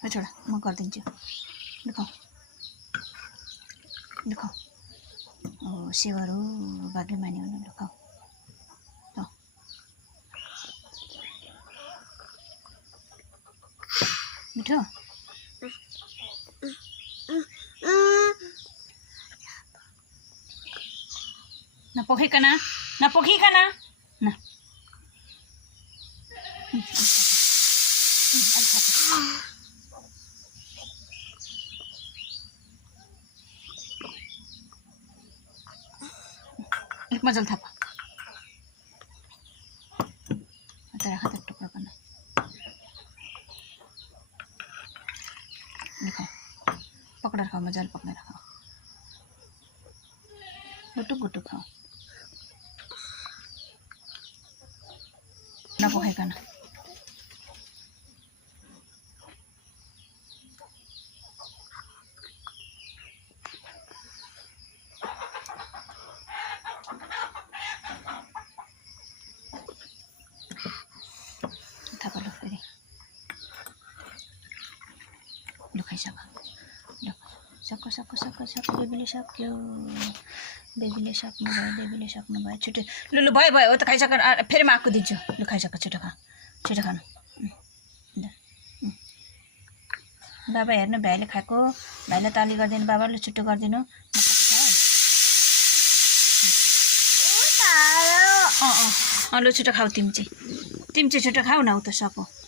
छोडा म गरिदिन्छु लु खाऊ लु खाऊ सेवाहरू भाग्य माने हुनु लु खाऊ मिठो नपोखिकन नपोखिकन न अलिक मजाले थाप तेरा हात टुक्रा गर्न पकडेर खाऊ मजाले पक्नेर खाऊ गुटुक गुटुक खाऊ नपोखाइकन थाप लु फेरि लु खाइसक लु सक्यो सक्यो सक्यो सक्यो बेबीले सक्यो बेबीले सक्नुभयो छिटो लु लु भयो भयो हो त खाइसक फेरि म आएको दिन्छु लु खाइसक छिटो खा छिटो खानु बाबा हेर्नु भाइले खाएको भाइलाई ताली गरिदिनु बाबा लु छिटो गरिदिनु लु छिटो खाऊ तिमी चाहिँ छिटो खाऊ न उ त सको